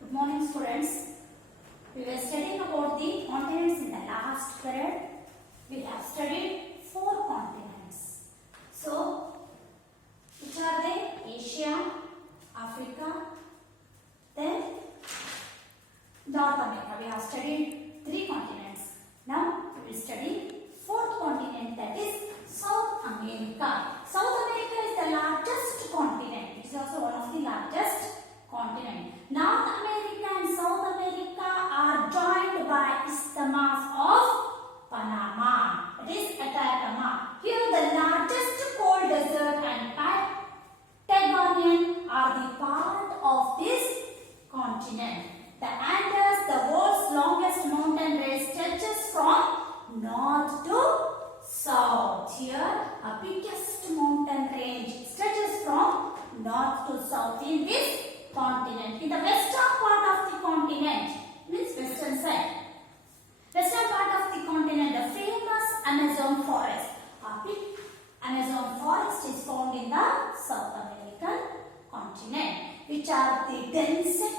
Good morning, students. We were studying about the continents in the last period. We have studied 4 continents. So, which are they? Asia, Africa, then North America. We have studied 3 continents. Now, we will study 4th continent, that is South America. South America is the largest continent. It is also one of the largest continent. North America and South America are joined by isthmus of Panama. That is Atacama. Here the largest cold desert and Patagonian are the part of this continent. The Andes, the world's longest mountain range, stretches from north to south. Here, a biggest mountain range stretches from north to south in this continent. In the western part of the continent, means western side, western part of the continent, the famous Amazon forest. A big Amazon forest is found in the South American continent, which are the densest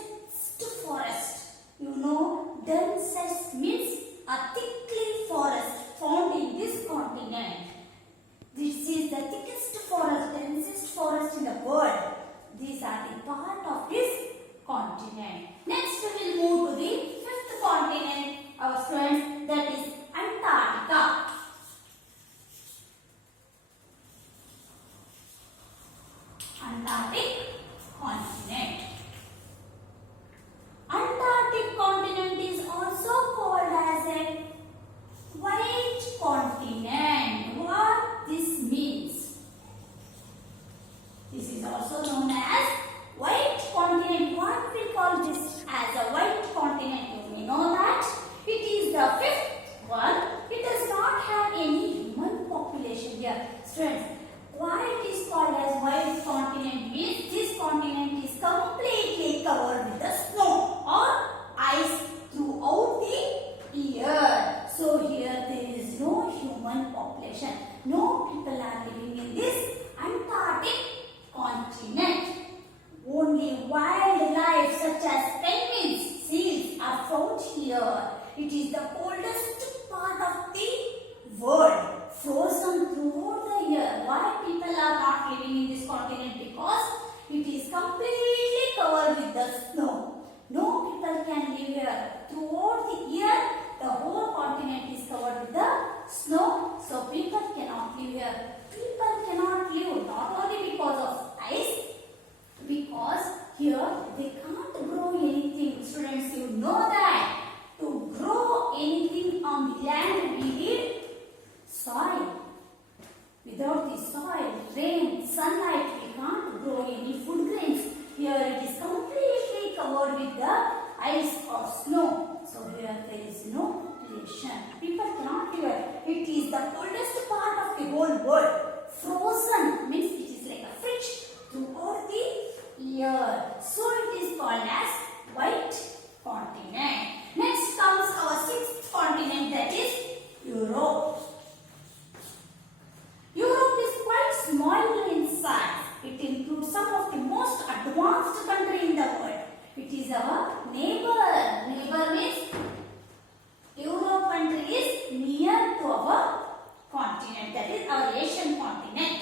forest. You know, densest means a thickly forest found in this continent. This is the thickest forest, densest forest in the world. These are the part of this continent. Next we will move to the 5th continent, our students, that is Antarctica. Antarctic continent. Antarctic continent is also called as a white continent. What this means? This is also known as white continent. What we call this as a white continent? You may know that it is the 5th one. It does not have any human population here. Students, why it is called as white continent means this continent is completely covered with the snow or ice throughout the year. So here there is no human population. No people are living in this Antarctic continent. Only wildlife such as penguins, seals are found here. It is the coldest part of the world, frozen throughout the year. Why people are not living in this continent? Because it is completely covered with the snow. No people can live here. Throughout the year, the whole continent is covered with the snow. So people cannot live here. People cannot live not only because of ice, because here they can't grow anything. Students, you know that to grow anything on the land we need soil. Without the soil, rain, sunlight, we can't grow any food grains. Here it is completely covered with the ice or snow. So here there is no population. People cannot live here. It is the coldest part of the whole world. Frozen means it is like a fridge throughout the year. So it is called as white continent. Next comes our 6th continent, that is Europe. Europe is quite small in size. It includes some of the most advanced country in the world. It is our neighbor. Neighbor means Europe country is near to our continent, that is our Asian continent.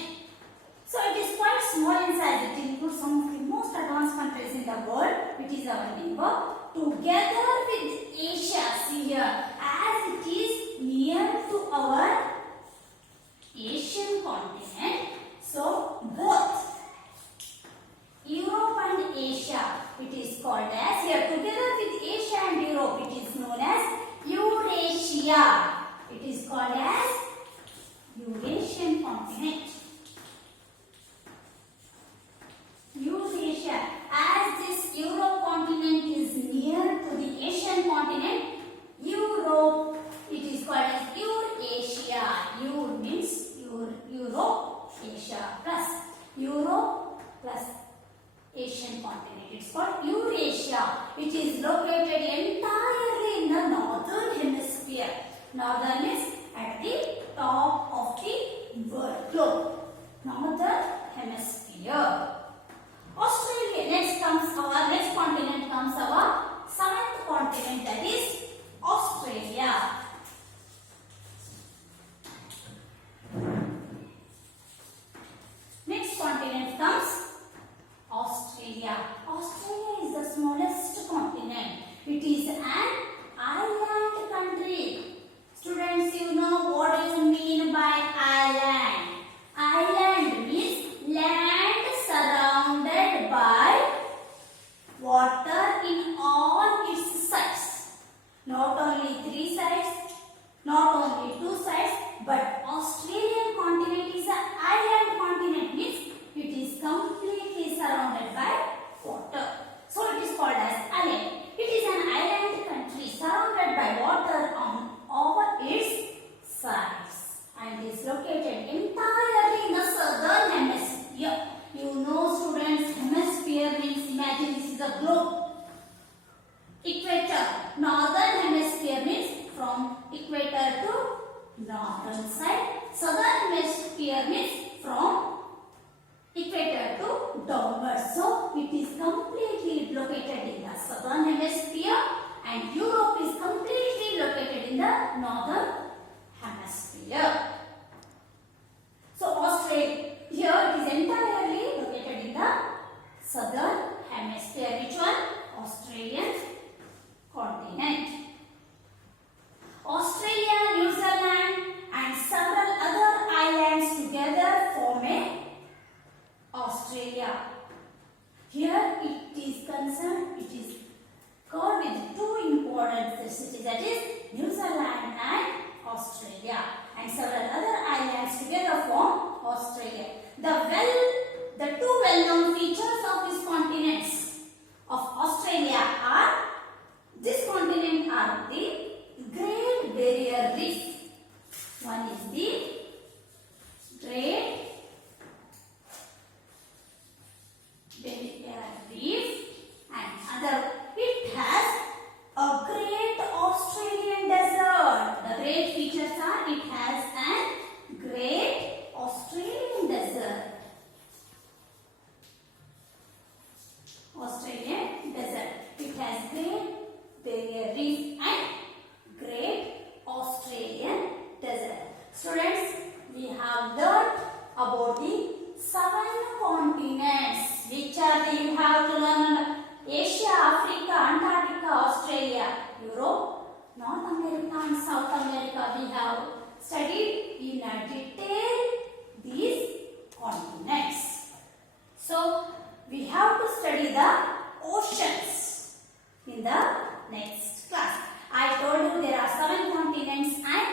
So it is quite small in size. It includes some of the most advanced countries in the world. It is our neighbor. Together with Asia, see here, as it is near to our Asian continent. So both Europe and Asia, it is called as, here together with Asia and Europe, it is known as Eurasia. It is called as Eurasian continent. Eurasia. As this Europe continent is near to the Asian continent, Europe, it is called as Eurasia. Eur means Europe, Asia plus Europe plus Asian continent. It's called Eurasia. It is located entirely in the northern hemisphere. Northern is at the top of the world globe. Northern hemisphere. Australia. Next continent comes our in all its sides. Not only 3 sides, not only 2 sides, but Australian continent is an island continent, means it is completely surrounded by water. So it is called as island. It is an island country surrounded by water on all its sides and is located entirely in the southern hemisphere. You know students, hemisphere means, imagine this is a globe. Equator, northern hemisphere means from equator to northern side. Southern hemisphere means from equator to downward. So it is completely located in the southern hemisphere and Europe is completely located in the northern hemisphere. So Australia, here it is entirely located in the southern hemisphere. Which one? Australian continent. Australia, New Zealand and several other islands together form a Australia. Here it is concerned, it is covered with two important cities, that is New Zealand and Australia, and several other islands together form Australia. The two well-known features of these continents of Australia are, this continent are the Great Barrier Reef. One is the Great Barrier Reef and other, it has a great Australian desert. The great features are, it has an great Australian desert. Australian desert. It has Great Barrier Reef and Great Australian desert. Students, we have learned about the 7 continents. Which are they? You have to learn Asia, Africa, Antarctica, Australia, Europe, North America and South America. We have studied in a detail these continents. So, we have to study the oceans in the next class. I told you there are 7 continents and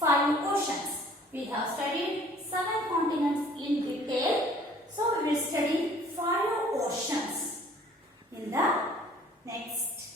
5 oceans. We have studied 7 continents in detail. So, we will study 5 oceans in the next